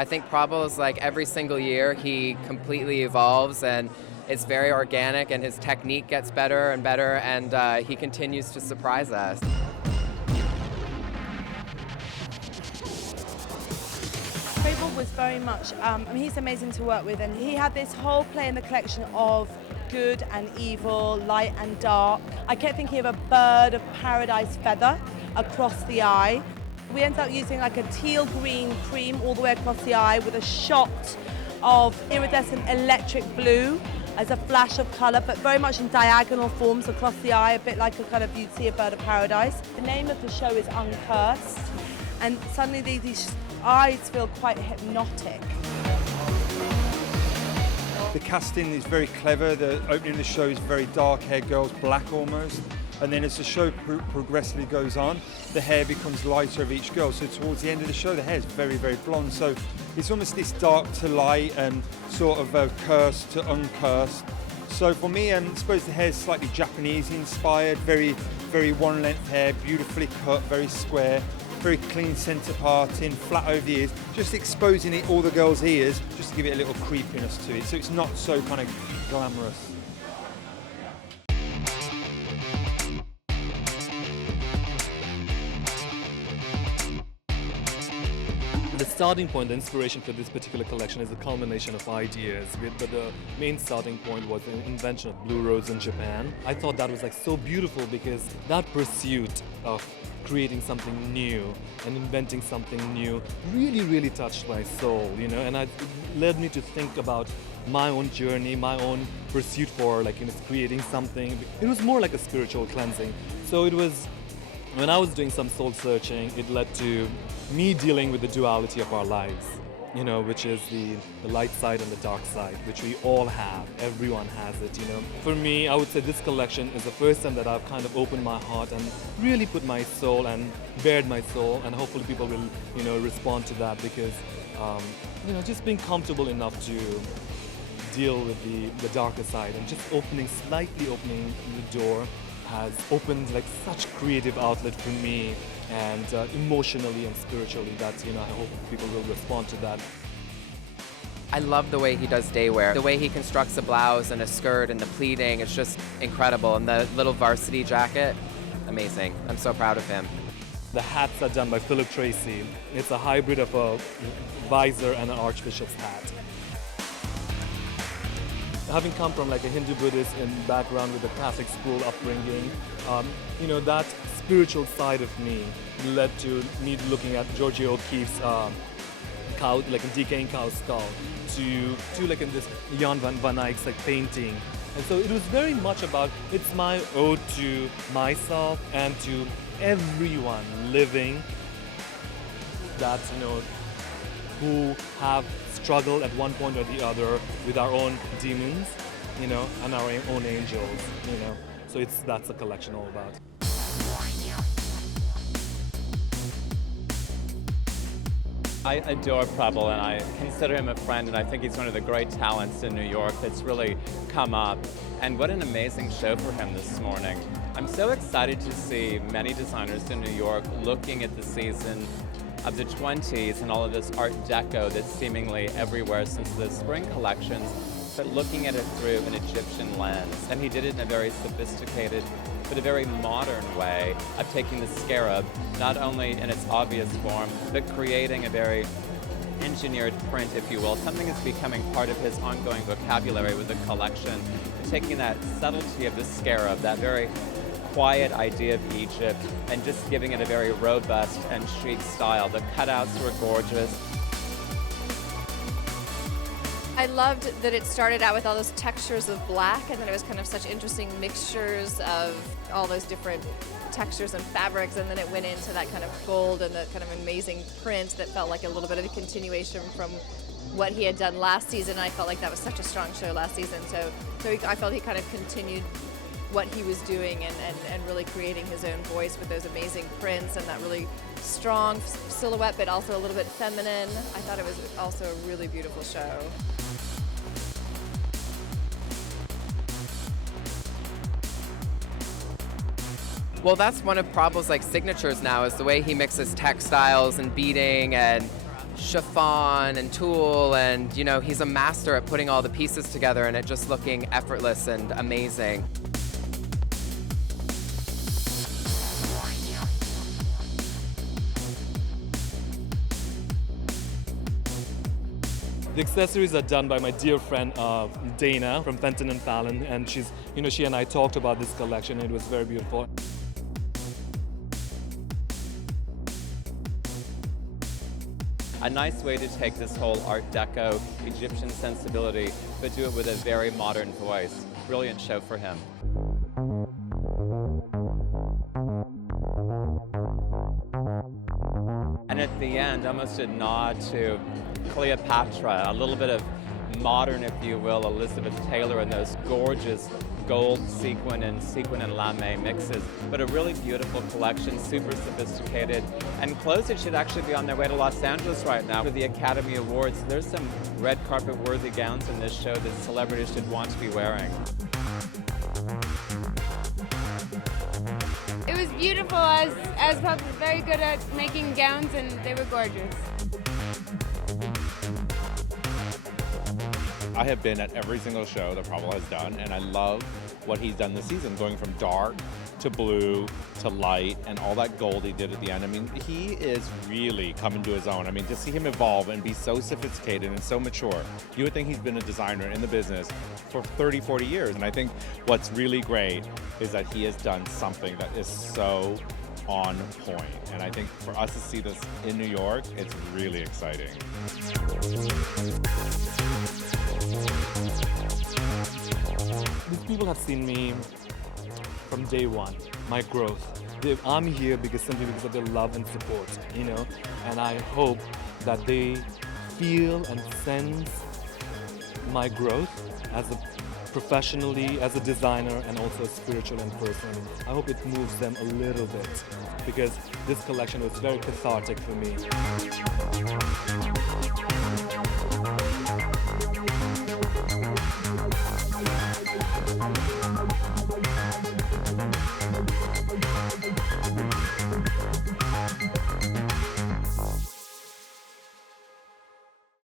I think Prabal is like every single year he completely evolves, and it's very organic, and his technique gets better and better, and he continues to surprise us. Prabal was very much, he's amazing to work with, and he had this whole play in the collection of good and evil, light and dark. I kept thinking of a bird of paradise feather across the eye. We ended up using like a teal green cream all the way across the eye with a shot of iridescent electric blue as a flash of colour, but very much in diagonal forms across the eye, a bit like a kind of, you'd see a bird of paradise. The name of the show is Uncursed, and suddenly these eyes feel quite hypnotic. The casting is very clever. The opening of the show is very dark-haired girls, black almost. And then as the show progressively goes on, the hair becomes lighter of each girl. So towards the end of the show, the hair is very, very blonde. So it's almost this dark to light and sort of cursed to uncursed. So for me, I suppose the hair is slightly Japanese inspired, very, very one length hair, beautifully cut, very square, very clean centre parting, flat over the ears, just exposing it all the girls' ears, just to give it a little creepiness to it. So it's not so kind of glamorous. The starting point, the inspiration for this particular collection is a culmination of ideas, but the main starting point was the invention of blue rose in Japan. I thought that was like so beautiful because that pursuit of creating something new and inventing something new really, really touched my soul, you know, and it led me to think about my own journey, my own pursuit for creating something. It was more like a spiritual cleansing. So it was, when I was doing some soul searching, it led to me dealing with the duality of our lives, you know, which is the light side and the dark side, which we all have. Everyone has it, you know. For me, I would say this collection is the first time that I've kind of opened my heart and really put my soul and bared my soul, and hopefully people will, you know, respond to that because, you know, just being comfortable enough to deal with the darker side and just slightly opening the door has opened like such creative outlet for me, and emotionally and spiritually, that, you know, I hope people will respond to that. I love the way he does day wear. The way he constructs a blouse and a skirt and the pleating, it's just incredible. And the little varsity jacket, amazing. I'm so proud of him. The hats are done by Philip Tracy. It's a hybrid of a visor and an archbishop's hat. Having come from like a Hindu Buddhist background with a Catholic school upbringing, you know, that spiritual side of me led to me looking at Georgia O'Keeffe's cow, like a decaying cow skull, to like in this Jan van Eyck's like painting. And so it was very much about, it's my ode to myself and to everyone living that, you know, who have struggled at one point or the other with our own demons, you know, and our own angels, you know. So that's the collection all about. I adore Prabal, and I consider him a friend, and I think he's one of the great talents in New York that's really come up. And what an amazing show for him this morning. I'm so excited to see many designers in New York looking at the season of the 20s and all of this Art Deco that's seemingly everywhere since the spring collections, but looking at it through an Egyptian lens. And he did it in a very sophisticated, but a very modern way of taking the scarab, not only in its obvious form, but creating a very engineered print, if you will, something that's becoming part of his ongoing vocabulary with the collection, taking that subtlety of the scarab, that very quiet idea of Egypt, and just giving it a very robust and chic style. The cutouts were gorgeous. I loved that it started out with all those textures of black, and then it was kind of such interesting mixtures of all those different textures and fabrics, and then it went into that kind of gold and the kind of amazing print that felt like a little bit of a continuation from what he had done last season. I felt like that was such a strong show last season, so I felt he kind of continued what he was doing and really creating his own voice with those amazing prints and that really strong silhouette, but also a little bit feminine. I thought it was also a really beautiful show. Well, that's one of Prabal's like signatures now, is the way he mixes textiles and beading and chiffon and tulle, and you know, he's a master at putting all the pieces together and it just looking effortless and amazing. The accessories are done by my dear friend Dana from Fenton and Fallon, and she and I talked about this collection, and it was very beautiful. A nice way to take this whole Art Deco Egyptian sensibility, but do it with a very modern voice. Brilliant show for him. And at the end, almost a nod to Cleopatra, a little bit of modern, if you will, Elizabeth Taylor and those gorgeous gold sequin and lame mixes. But a really beautiful collection, super sophisticated. And clothes that should actually be on their way to Los Angeles right now for the Academy Awards. There's some red carpet worthy gowns in this show that celebrities should want to be wearing. It was beautiful, as Pub was very good at making gowns, and they were gorgeous. I have been at every single show that Prabal has done, and I love what he's done this season, going from dark to blue to light and all that gold he did at the end. I mean, he is really coming to his own. I mean, to see him evolve and be so sophisticated and so mature, you would think he's been a designer in the business for 30, 40 years. And I think what's really great is that he has done something that is so on point. And I think for us to see this in New York, it's really exciting. These people have seen me from day one, my growth. I'm here simply because of their love and support, you know, and I hope that they feel and sense my growth professionally, as a designer, and also spiritual in person. I hope it moves them a little bit, because this collection was very cathartic for me.